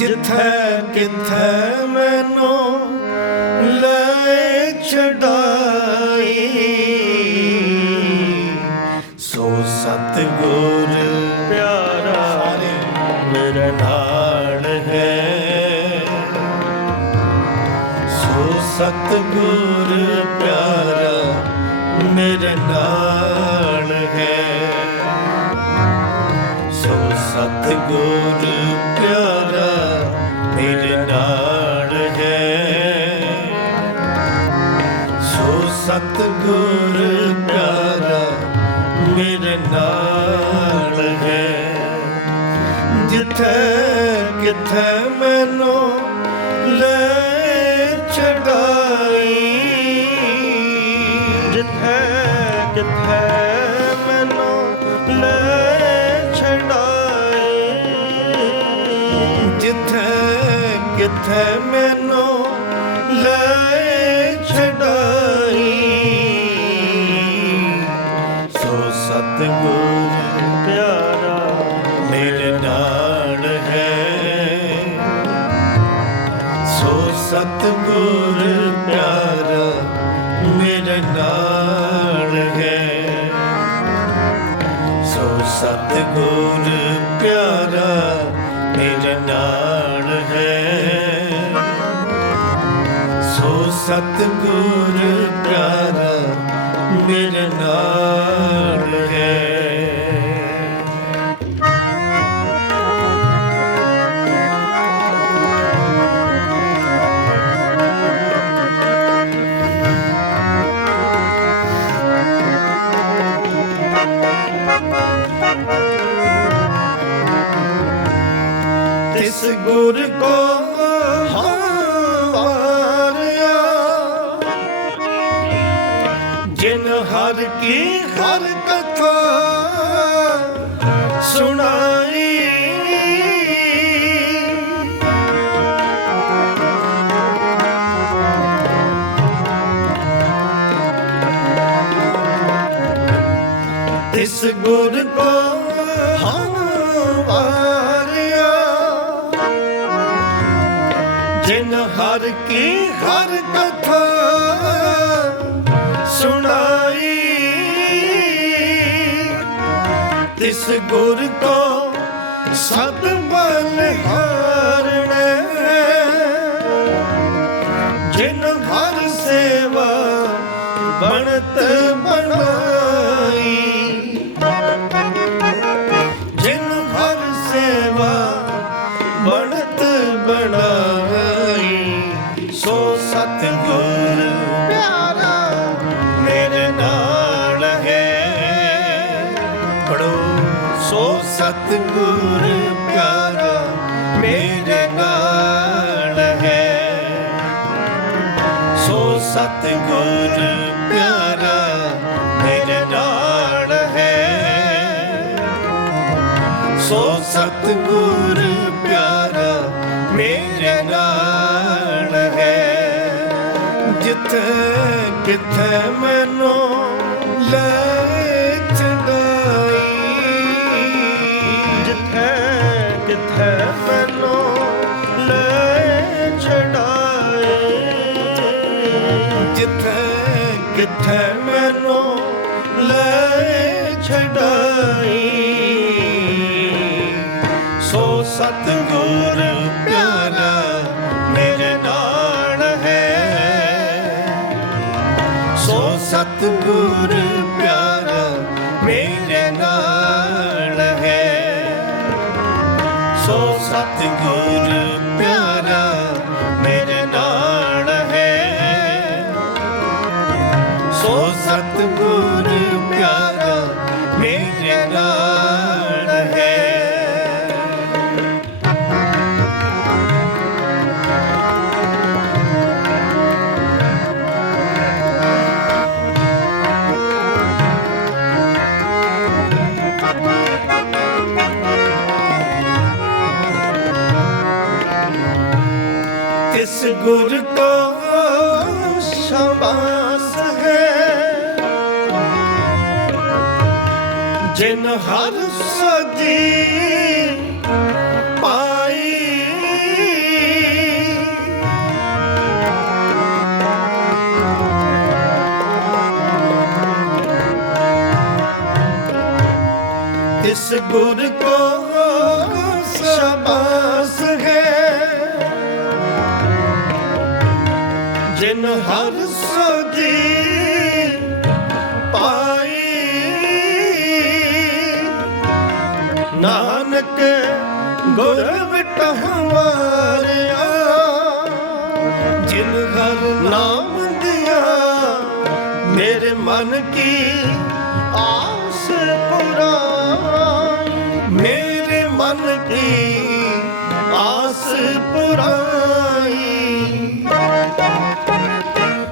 ਜਿੱਥੇ ਕਿੱਥੇ ਮੈਨੂੰ ਲੈ ਛਡਾਈ। ਸੋ ਸਤਗੁਰ ਪਿਆਰਾ ਮੇਰਾ ਨਾਲ ਹੈ। ਸੋ ਸਤਗੁਰ ਪਿਆਰਾ, ਮੇਰੇ ਨਾਲ ਹੈ। ਸੋ ਸਤਗੁਰ ਪਿਆਰਾ। ਮੇਰੇ ਨਾਲ ਹੈ। ਸੋ ਸਤਗੁਰ ਪਿਆਰਾ ਮੇਰੇ ਨਾਲ ਹੈ। ਜਿੱਥੇ ਕਿੱਥੇ ਮੈਨੂੰ ਲੈ ਛਡਾਈ ਕਿੱਥੇ ਮੈਨੂੰ ਲੈ ਛਡਾਈ। ਸੋ ਸਤਗੁਰ ਪਿਆਰਾ। ਮੇਰੇ ਨਾਲ ਹੈ। ਸੋ ਸਤਗੁਰ ਪਿਆਰਾ ਮੇਰੇ ਨਾਲ ਹੈ। ਸੋ ਸਤਗੁਰ ਪਿਆਰਾ ਮੇਰੇ ਨਾਲ ਸਤਗੁਰ ਪਿਆਰਾ ਮੇਰੇ ਨਾਲ ਹੈ। ਤਿਸ ਗੁਰ ਕੋ ਸੁਣਾਈ। ਤਿਸ ਗੁਰ ਕੋ ਹਾਰਿਆ ਜਿਨ ਹਰ ਕੀ ਹਰ ਕਥਾ ਸੁਣਾ ਤਿਸ ਗੁਰ ਕੋ ਸਤ ਬਲ ਹਾਰਣੇ। ਜਿਨ ਹਰ ਸੇਵਾ ਬਣਤ ਬਣਾਈ। ਜਿਨ ਹਰ ਸੇਵਾ ਗੁਰ ਪਿਆਰਾ ਮੇਰੇ ਨਾਲ ਹੈ। ਸੋ ਸਤਗੁਰ ਪਿਆਰਾ ਮੇਰੇ ਨਾਲ ਹੈ। ਸੋ ਸਤਗੁਰ ਪਿਆਰਾ ਮੇਰੇ ਨਾਲ ਹੈ। ਜਿੱਥੇ ਕਿੱਥੇ ਮੈਨੂੰ ਕਿੱਥੇ ਮੈਨੂੰ ਲੈ ਛਡਾਈ? ਸੋ ਸਤਗੁਰ ਪਿਆਰਾ ਮੇਰੇ ਨਾਲ ਹੈ। ਸੋ ਸਤਗੁਰ ਸਤਗੁਰ ਪਿਆਰਾ ਜਿਨ ਹਰ ਸਦੀ ਪਾਈ। ਇਸ ਗੁਰ ਕੋ ਸਬਾਸ ਹੈ। ਜਿਨ ਹਰ ਮਨ ਕੀ ਆਸ ਪੁਰਾਈ ਮੇਰੇ ਮਨ ਕੀ ਆਸ ਪੁਰਾਈ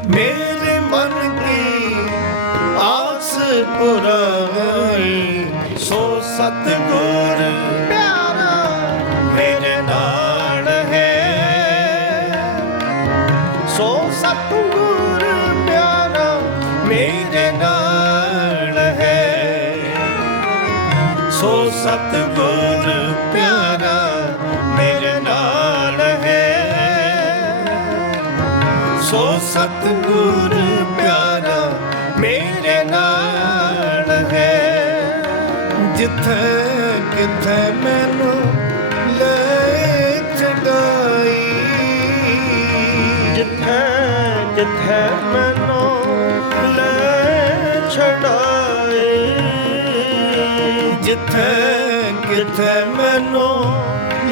ਮੇਰੇ ਮਨ ਕੀ ਆਸ ਪੁਰਾਈ ਸੋ ਸਤਗੁਰ ਸਤਗੁਰ ਪਿਆਰਾ ਮੇਰੇ ਨਾਲ ਹੈ। ਸੋ ਸਤਗੁਰ ਪਿਆਰਾ ਮੇਰੇ ਨਾਲ ਹੈ। ਜਿੱਥੇ ਕਿੱਥੇ ਮੈਨੂੰ ਲੈ ਚੜਾਈ। ਜਿੱਥੇ ਜਿੱਥੇ ਮੈਨੂੰ ਜਿੱਥੇ ਕਿਥੇ ਮੈਨੂੰ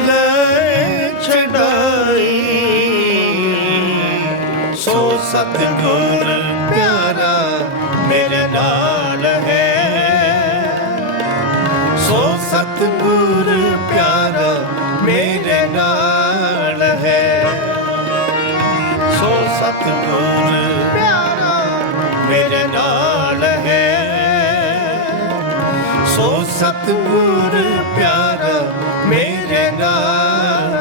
ਲੈ ਛੜਾਈ ਸੋ ਸਤਗੁਰ ਪਿਆਰਾ ਮੇਰੇ ਨਾਲ ਹੈ। ਸੋ ਸਤਿਗੁਰ ਪਿਆਰਾ ਮੇਰੇ ਨਾਲ ਹੈ। ਸੋ ਸਤਿਗੁਰ ਪਿਆਰਾ ਮੇਰੇ ਨਾਲ ਸਤਗੁਰ ਪਿਆਰਾ ਮੇਰੇ ਨਾਲ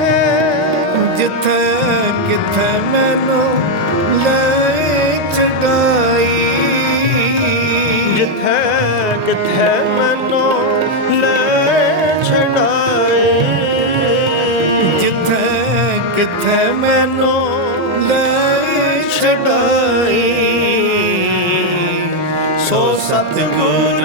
ਹੈ। ਜਿੱਥੇ ਕਿਥੇ ਮੈਨੂੰ ਲੈ ਚੜਾਈ। ਜਿੱਥੇ ਕਿਥੇ ਮੈਨੂੰ ਲੈ ਛਡਾਈ ਜਿੱਥੇ ਕਿਥੇ ਮੈਨੂੰ ਲੈ ਛਡਾਈ ਸੋ ਸਤਗੁਰ